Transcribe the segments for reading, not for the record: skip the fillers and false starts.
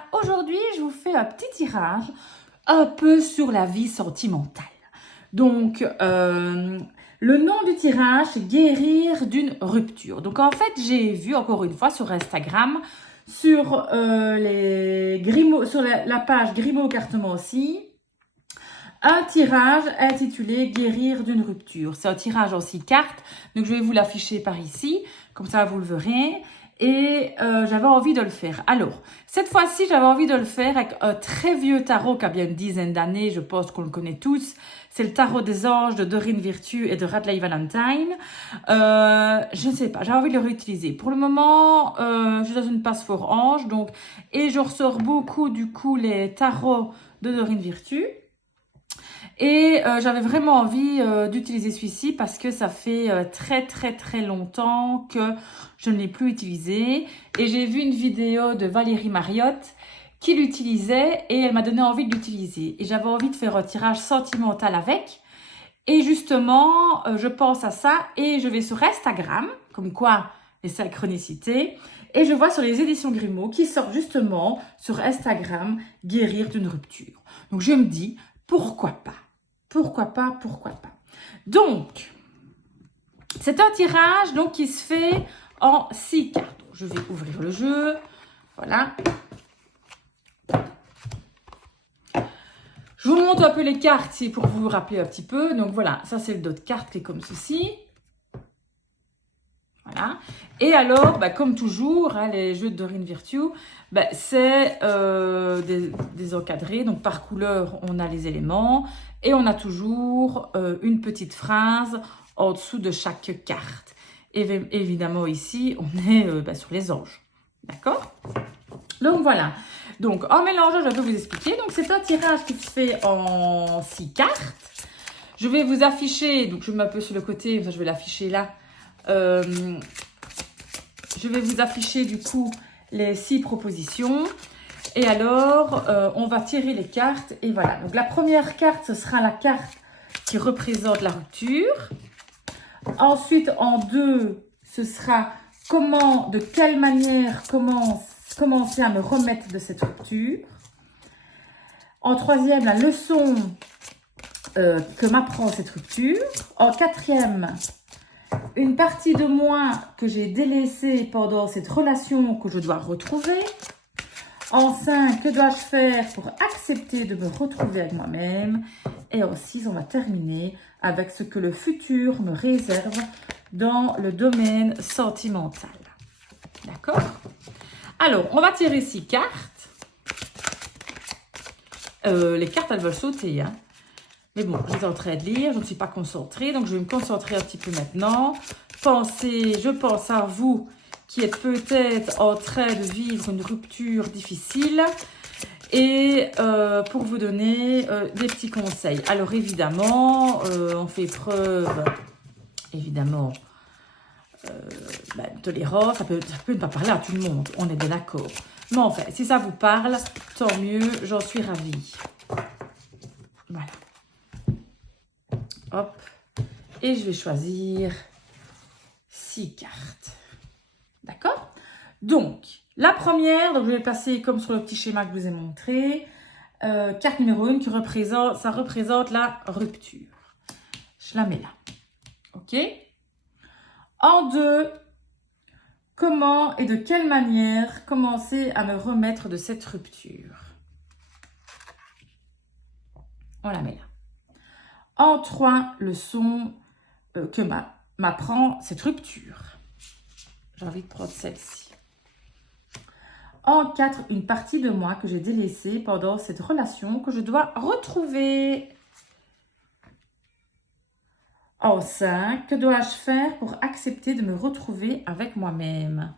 Voilà, aujourd'hui je vous fais un petit tirage un peu sur la vie sentimentale. Donc, le nom du tirage, c'est guérir d'une rupture. Donc en fait, j'ai vu encore une fois sur Instagram, sur, sur la page Grimaud Cartement aussi, un tirage intitulé guérir d'une rupture. C'est un tirage en 6 cartes, donc je vais vous l'afficher par ici, comme ça vous le verrez. Et j'avais envie de le faire. Alors, cette fois-ci, j'avais envie de le faire avec un très vieux tarot qui a bien une dizaine d'années, je pense qu'on le connaît tous. C'est le tarot des anges de Doreen Virtue et de Radleigh Valentine. Je ne sais pas, j'ai envie de le réutiliser. Pour le moment, je suis dans une passe fort ange, donc, et je ressors beaucoup du coup les tarots de Doreen Virtue. Et j'avais vraiment envie d'utiliser celui-ci parce que ça fait très longtemps que je ne l'ai plus utilisé. Et j'ai vu une vidéo de Valérie Mariotte qui l'utilisait et elle m'a donné envie de l'utiliser. Et j'avais envie de faire un tirage sentimental avec. Et justement, je pense à ça et je vais sur Instagram, comme quoi les synchronicités. Et je vois sur les éditions Grimaud qui sortent justement sur Instagram guérir d'une rupture. Donc je me dis, pourquoi pas? Pourquoi pas, pourquoi pas. Donc, c'est un tirage donc, qui se fait en 6 cartes. Donc, je vais ouvrir le jeu. Voilà. Je vous montre un peu les cartes c'est pour vous rappeler un petit peu. Donc voilà, ça c'est le dos de carte qui est comme ceci. Voilà. Et alors, bah, comme toujours, hein, les jeux de Doreen Virtue, bah, c'est des encadrés. Donc par couleur, on a les éléments. Et on a toujours une petite phrase en dessous de chaque carte. Et évidemment, ici, on est bah, sur les anges. D'accord? Donc voilà. Donc en mélangeant, je vais vous expliquer. Donc c'est un tirage qui se fait en 6 cartes. Je vais vous afficher, donc je me mets un peu sur le côté, je vais l'afficher là. Je vais vous afficher du coup les 6 propositions. Et alors, on va tirer les cartes. Et voilà. Donc, la première carte, ce sera la carte qui représente la rupture. Ensuite, en 2, ce sera comment, de quelle manière commencer à me remettre de cette rupture. En 3e, la leçon que m'apprend cette rupture. En 4e, une partie de moi que j'ai délaissée pendant cette relation que je dois retrouver. En 5, que dois-je faire pour accepter de me retrouver avec moi-même? Et en 6, on va terminer avec ce que le futur me réserve dans le domaine sentimental. D'accord? Alors, on va tirer 6 cartes. Les cartes, elles veulent sauter. Hein. Mais bon, j'étais en train de lire, je ne suis pas concentrée, donc je vais me concentrer un petit peu maintenant. Je pense à vous qui êtes peut-être en train de vivre une rupture difficile et pour vous donner des petits conseils. Alors évidemment, on fait preuve, évidemment, de tolérance, ça peut ne pas parler à tout le monde, on est bien d'accord. Mais enfin, si ça vous parle, tant mieux, j'en suis ravie. Voilà. Hop. Et je vais choisir 6 cartes. D'accord? Donc, la première, donc je vais passer comme sur le petit schéma que je vous ai montré. Carte numéro 1 ça représente la rupture. Je la mets là. OK? En 2, comment et de quelle manière commencer à me remettre de cette rupture? On la met là. En 3, leçon que m'apprend cette rupture. J'ai envie de prendre celle-ci. En 4, une partie de moi que j'ai délaissée pendant cette relation que je dois retrouver. En 5, que dois-je faire pour accepter de me retrouver avec moi-même?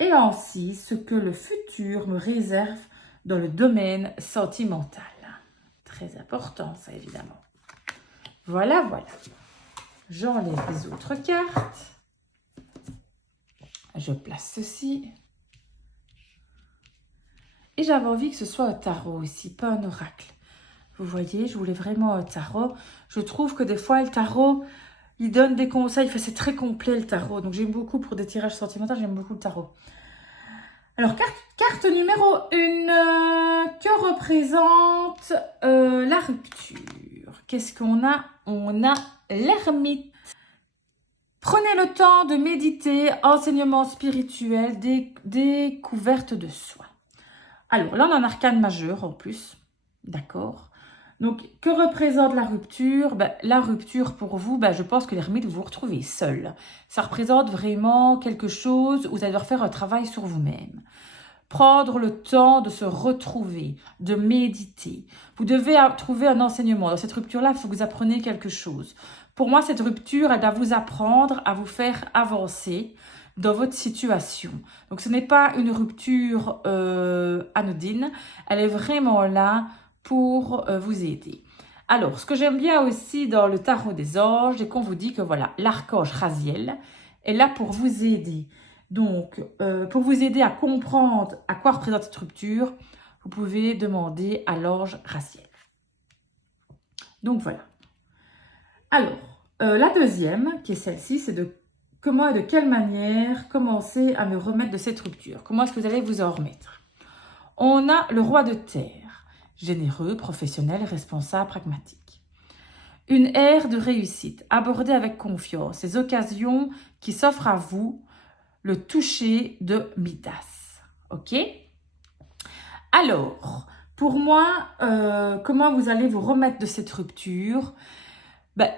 Et en 6, ce que le futur me réserve dans le domaine sentimental. Très important, ça, évidemment. Voilà, voilà. J'enlève les autres cartes. Je place ceci. Et j'avais envie que ce soit un tarot ici, pas un oracle. Vous voyez, je voulais vraiment un tarot. Je trouve que des fois, le tarot, il donne des conseils. Enfin, c'est très complet, le tarot. Donc, j'aime beaucoup, pour des tirages sentimentaux, j'aime beaucoup le tarot. Alors, carte numéro 1, que représente la rupture? Qu'est-ce qu'on a? On a l'ermite. Prenez le temps de méditer, enseignement spirituel, découverte de soi. Alors, là, on a un arcane majeur en plus, d'accord? Donc, que représente la rupture? La rupture, pour vous, je pense que l'ermite, vous vous retrouvez seul. Ça représente vraiment quelque chose où vous allez devoir faire un travail sur vous-même. Prendre le temps de se retrouver, de méditer. Vous devez trouver un enseignement. Dans cette rupture-là, il faut que vous appreniez quelque chose. Pour moi, cette rupture, elle doit vous apprendre à vous faire avancer dans votre situation. Donc, ce n'est pas une rupture anodine. Elle est vraiment là pour vous aider. Alors, ce que j'aime bien aussi dans le tarot des anges, c'est qu'on vous dit que voilà, l'archange Raziel est là pour vous aider. Donc, pour vous aider à comprendre à quoi représente cette rupture, vous pouvez demander à l'ange Raziel. Donc, voilà. Alors, la deuxième, qui est celle-ci, c'est de comment et de quelle manière commencer à me remettre de cette rupture. Comment est-ce que vous allez vous en remettre? On a le roi de terre, généreux, professionnel, responsable, pragmatique. Une ère de réussite, abordée avec confiance, les occasions qui s'offrent à vous, le toucher de Midas. Ok? Alors, pour moi, comment vous allez vous remettre de cette rupture?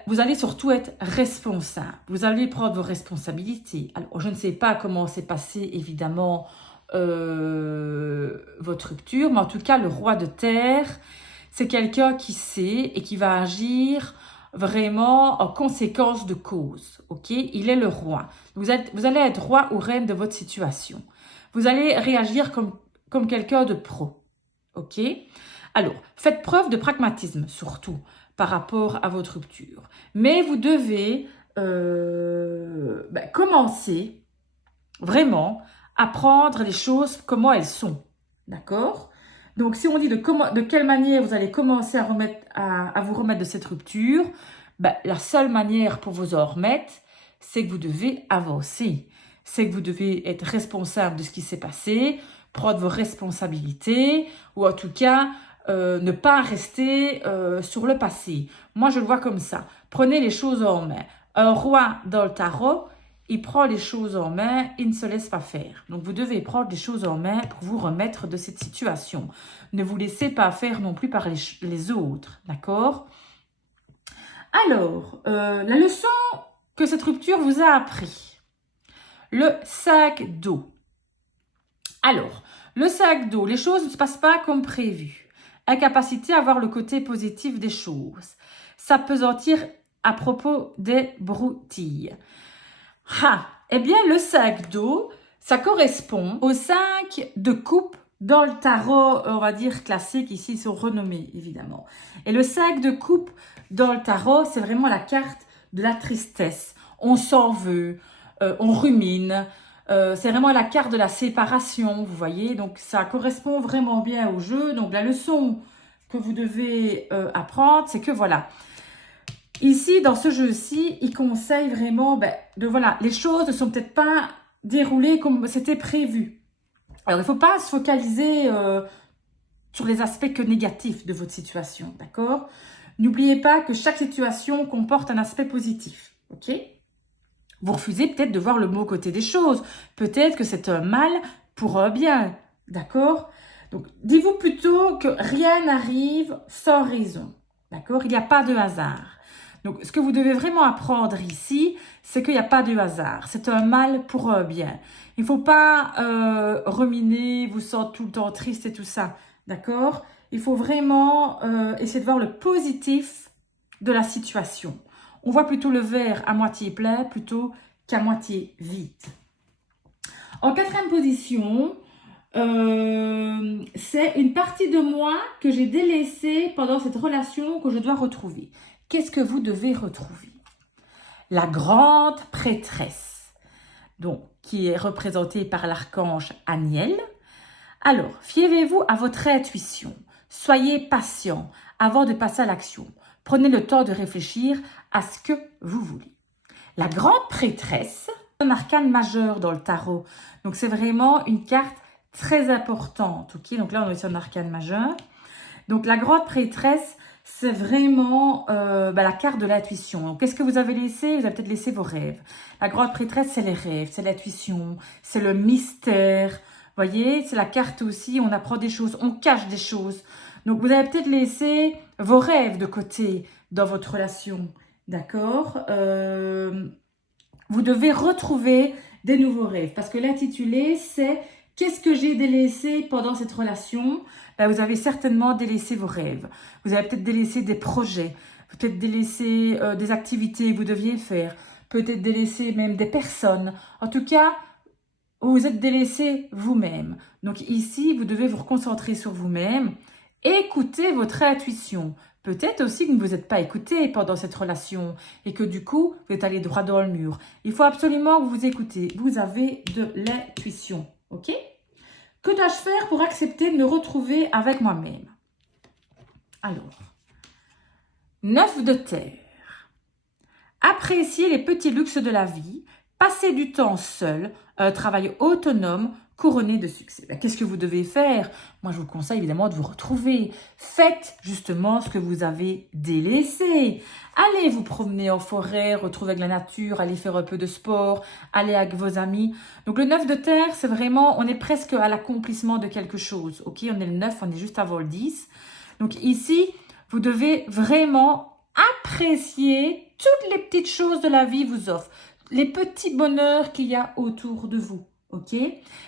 Vous allez surtout être responsable. Vous allez prendre vos responsabilités. Alors, je ne sais pas comment s'est passé, évidemment, votre rupture, mais en tout cas, le roi de terre, c'est quelqu'un qui sait et qui va agir vraiment en conséquence de cause. Ok? Il est le roi. Vous allez être roi ou reine de votre situation. Vous allez réagir comme quelqu'un de pro. Ok? Alors, faites preuve de pragmatisme, surtout, par rapport à votre rupture. Mais vous devez commencer vraiment à prendre les choses comment elles sont. D'accord? Donc, si on dit de quelle manière vous allez commencer à vous remettre de cette rupture, la seule manière pour vous en remettre, c'est que vous devez avancer. C'est que vous devez être responsable de ce qui s'est passé, prendre vos responsabilités, ou en tout cas, ne pas rester sur le passé. Moi, je le vois comme ça. Prenez les choses en main. Un roi dans le tarot, il prend les choses en main, il ne se laisse pas faire. Donc, vous devez prendre les choses en main pour vous remettre de cette situation. Ne vous laissez pas faire non plus par les autres, d'accord? Alors, la leçon que cette rupture vous a appris. Le sac d'eau. Alors, le sac d'eau, les choses ne se passent pas comme prévu. Incapacité à voir le côté positif des choses. S'appesantir à propos des broutilles. Eh bien, le sac d'eau, ça correspond au 5 de coupe dans le tarot, on va dire, classique. Ici, ils sont renommés, évidemment. Et le sac de coupe dans le tarot, c'est vraiment la carte de la tristesse. On s'en veut, on rumine. C'est vraiment la carte de la séparation, vous voyez. Donc, ça correspond vraiment bien au jeu. Donc, la leçon que vous devez apprendre, c'est que voilà. Ici, dans ce jeu-ci, il conseille vraiment les choses ne sont peut-être pas déroulées comme c'était prévu. Alors, il ne faut pas se focaliser sur les aspects que négatifs de votre situation, d'accord? N'oubliez pas que chaque situation comporte un aspect positif, ok? Vous refusez peut-être de voir le mauvais côté des choses. Peut-être que c'est un mal pour un bien, d'accord? Donc, dites-vous plutôt que rien n'arrive sans raison, d'accord? Il n'y a pas de hasard. Donc, ce que vous devez vraiment apprendre ici, c'est qu'il n'y a pas de hasard. C'est un mal pour un bien. Il ne faut pas ruminer, vous sentir tout le temps triste et tout ça, d'accord? Il faut vraiment essayer de voir le positif de la situation. On voit plutôt le verre à moitié plein plutôt qu'à moitié vide. En quatrième position, c'est une partie de moi que j'ai délaissée pendant cette relation que je dois retrouver. Qu'est-ce que vous devez retrouver? La grande prêtresse, donc, qui est représentée par l'archange Aniel. Alors, fiez-vous à votre intuition. Soyez patient avant de passer à l'action. Prenez le temps de réfléchir à ce que vous voulez. La grande prêtresse, un arcane majeur dans le tarot. Donc, c'est vraiment une carte très importante. Ok, donc là, on est sur un arcane majeur. Donc, la grande prêtresse, c'est vraiment la carte de l'intuition. Donc, qu'est-ce que vous avez laissé? Vous avez peut-être laissé vos rêves. La grande prêtresse, c'est les rêves, c'est l'intuition, c'est le mystère. Vous voyez, c'est la carte aussi, on apprend des choses, on cache des choses. Donc, vous avez peut-être laissé vos rêves de côté dans votre relation. D'accord? Vous devez retrouver des nouveaux rêves. Parce que l'intitulé, c'est « Qu'est-ce que j'ai délaissé pendant cette relation ?» Ben, vous avez certainement délaissé vos rêves. Vous avez peut-être délaissé des projets. Peut-être délaissé des activités que vous deviez faire. Peut-être délaissé même des personnes. En tout cas, vous vous êtes délaissé vous-même. Donc ici, vous devez vous reconcentrer sur vous-même. Écoutez votre intuition. Peut-être aussi que vous ne vous êtes pas écouté pendant cette relation et que du coup, vous êtes allé droit dans le mur. Il faut absolument que vous vous écoutez. Vous avez de l'intuition. Ok? Que dois-je faire pour accepter de me retrouver avec moi-même? Alors, 9 de terre. Appréciez les petits luxes de la vie. Passez du temps seul. Un travail autonome couronné de succès. Qu'est-ce que vous devez faire? Moi, je vous conseille évidemment de vous retrouver. Faites justement ce que vous avez délaissé. Allez vous promener en forêt, retrouver avec la nature, allez faire un peu de sport, allez avec vos amis. Donc, le 9 de terre, c'est vraiment, on est presque à l'accomplissement de quelque chose. Ok, on est le 9, on est juste avant le 10. Donc, ici, vous devez vraiment apprécier toutes les petites choses de la vie vous offre. Les petits bonheurs qu'il y a autour de vous. Ok?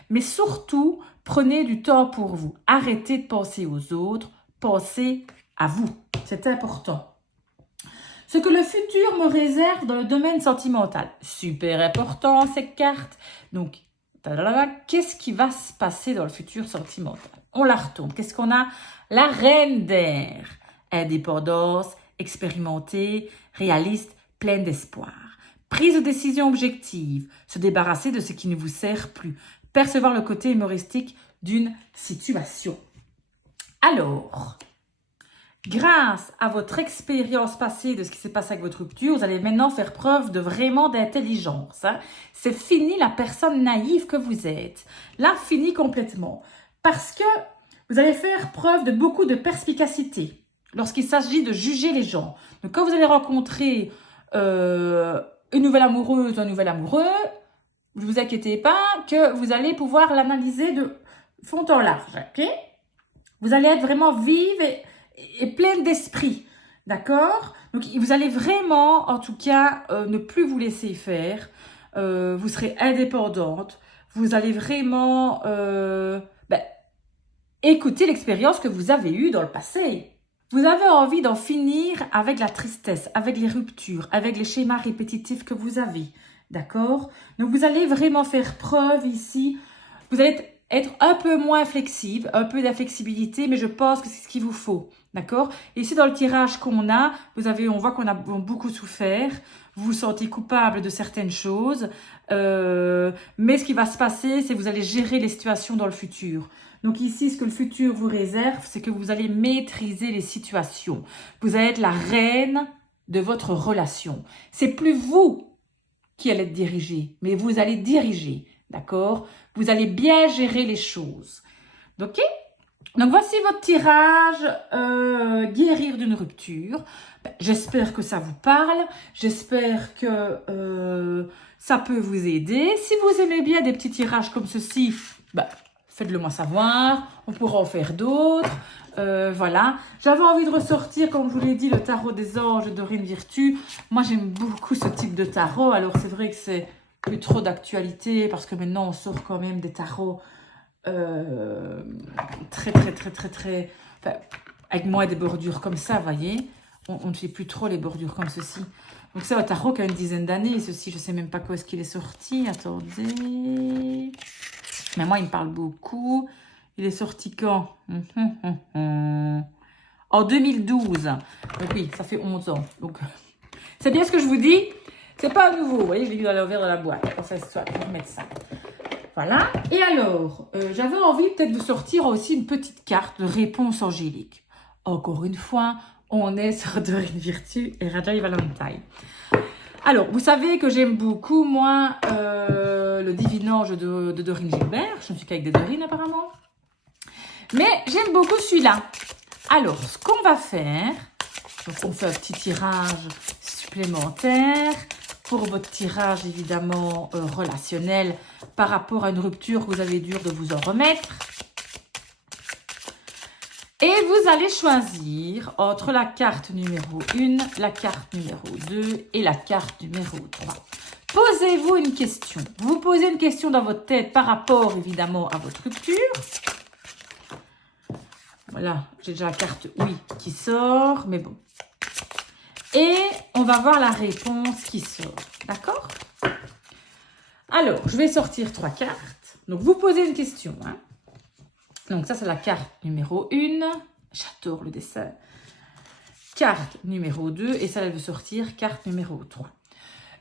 Mais surtout, prenez du temps pour vous. Arrêtez de penser aux autres, pensez à vous. C'est important. Ce que le futur me réserve dans le domaine sentimental. Super important, cette carte. Donc, qu'est-ce qui va se passer dans le futur sentimental? On la retourne. Qu'est-ce qu'on a? La reine d'air. Indépendance, expérimentée, réaliste, pleine d'espoir. Prise de décision objective, se débarrasser de ce qui ne vous sert plus, percevoir le côté humoristique d'une situation. Alors, grâce à votre expérience passée de ce qui s'est passé avec votre rupture, vous allez maintenant faire preuve de vraiment d'intelligence. Hein. C'est fini la personne naïve que vous êtes. Là, fini complètement. Parce que vous allez faire preuve de beaucoup de perspicacité lorsqu'il s'agit de juger les gens. Donc, quand vous allez rencontrer une nouvelle amoureuse ou un nouvel amoureux, ne vous inquiétez pas que vous allez pouvoir l'analyser de fond en large. Okay? Vous allez être vraiment vive et pleine d'esprit. D'accord? Donc, vous allez vraiment, en tout cas, ne plus vous laisser faire. Vous serez indépendante. Vous allez vraiment écouter l'expérience que vous avez eue dans le passé. Vous avez envie d'en finir avec la tristesse, avec les ruptures, avec les schémas répétitifs que vous avez. D'accord? Donc, vous allez vraiment faire preuve ici. Vous allez être un peu moins flexible, un peu d'inflexibilité, mais je pense que c'est ce qu'il vous faut. D'accord? Et ici, dans le tirage qu'on a, on voit qu'on a beaucoup souffert. Vous vous sentez coupable de certaines choses. Mais ce qui va se passer, c'est que vous allez gérer les situations dans le futur. Donc ici, ce que le futur vous réserve, c'est que vous allez maîtriser les situations. Vous allez être la reine de votre relation. C'est plus vous qui allez être dirigé, mais vous allez diriger. D'accord? Vous allez bien gérer les choses. Ok? Donc, voici votre tirage guérir d'une rupture. J'espère que ça vous parle. J'espère que ça peut vous aider. Si vous aimez bien des petits tirages comme ceci, faites-le moi savoir. On pourra en faire d'autres. Voilà. J'avais envie de ressortir, comme je vous l'ai dit, le tarot des anges de Dorine Virtue. Moi, j'aime beaucoup ce type de tarot. Alors, c'est vrai que c'est plus trop d'actualité parce que maintenant, on sort quand même des tarots très, avec moins des bordures comme ça, vous voyez. On ne fait plus trop les bordures comme ceci. Donc, c'est un tarot qui a une dizaine d'années. Ceci, je ne sais même pas quand est-ce qu'il est sorti. Attendez. Mais moi, il me parle beaucoup. Il est sorti quand? En 2012. Donc oui, ça fait 11 ans. Donc, c'est bien ce que je vous dis. C'est pas nouveau. Vous voyez, je l'ai vu dans l'envers de la boîte. Enfin, c'est soit pour mettre ça. Voilà. Et alors, j'avais envie peut-être de sortir aussi une petite carte de réponse angélique. Encore une fois, on est sur Dorine Virtue et Rajai Valentine. Alors, vous savez que j'aime beaucoup, moi, le Divinange de Dorine Gilbert. Je ne suis qu'avec des Dorines apparemment. Mais j'aime beaucoup celui-là. Alors, ce qu'on va faire, donc on fait un petit tirage supplémentaire pour votre tirage évidemment relationnel par rapport à une rupture que vous avez dur de vous en remettre. Et vous allez choisir entre la carte numéro 1, la carte numéro 2 et la carte numéro 3. Posez-vous une question. Vous posez une question dans votre tête par rapport évidemment à votre rupture. Voilà, j'ai déjà la carte oui qui sort, mais bon. Et on va voir la réponse qui sort. D'accord? Alors, je vais sortir 3 cartes. Donc, vous posez une question. Hein. Donc, ça, c'est la carte numéro 1. J'adore le dessin. Carte numéro 2. Et ça, elle veut sortir carte numéro 3.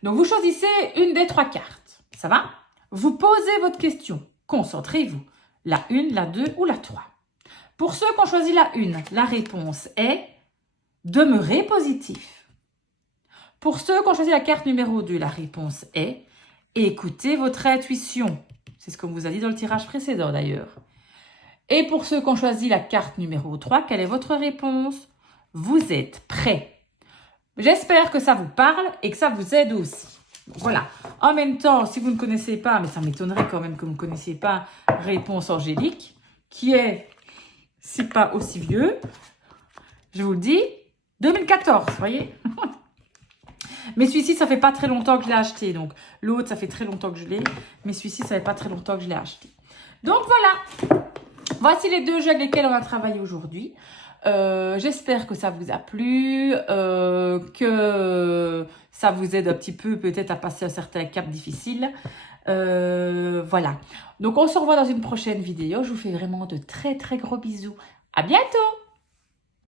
Donc, vous choisissez une des 3 cartes. Ça va? Vous posez votre question. Concentrez-vous. La 1, la 2 ou la 3. Pour ceux qui ont choisi la 1, la réponse est demeurer positif. Pour ceux qui ont choisi la carte numéro 2, la réponse est écoutez votre intuition. C'est ce qu'on vous a dit dans le tirage précédent d'ailleurs. Et pour ceux qui ont choisi la carte numéro 3, quelle est votre réponse? Vous êtes prêts. J'espère que ça vous parle et que ça vous aide aussi. Voilà. En même temps, si vous ne connaissez pas, mais ça m'étonnerait quand même que vous ne connaissiez pas Réponse Angélique, qui est, si pas aussi vieux, je vous le dis, 2014, vous voyez. Mais celui-ci, ça fait pas très longtemps que je l'ai acheté. Donc, l'autre, ça fait très longtemps que je l'ai. Mais celui-ci, ça fait pas très longtemps que je l'ai acheté. Donc, voilà. Voici les 2 jeux avec lesquels on va travailler aujourd'hui. J'espère que ça vous a plu, que ça vous aide un petit peu peut-être à passer un certain cap difficile. Voilà. Donc, on se revoit dans une prochaine vidéo. Je vous fais vraiment de très, très gros bisous. À bientôt!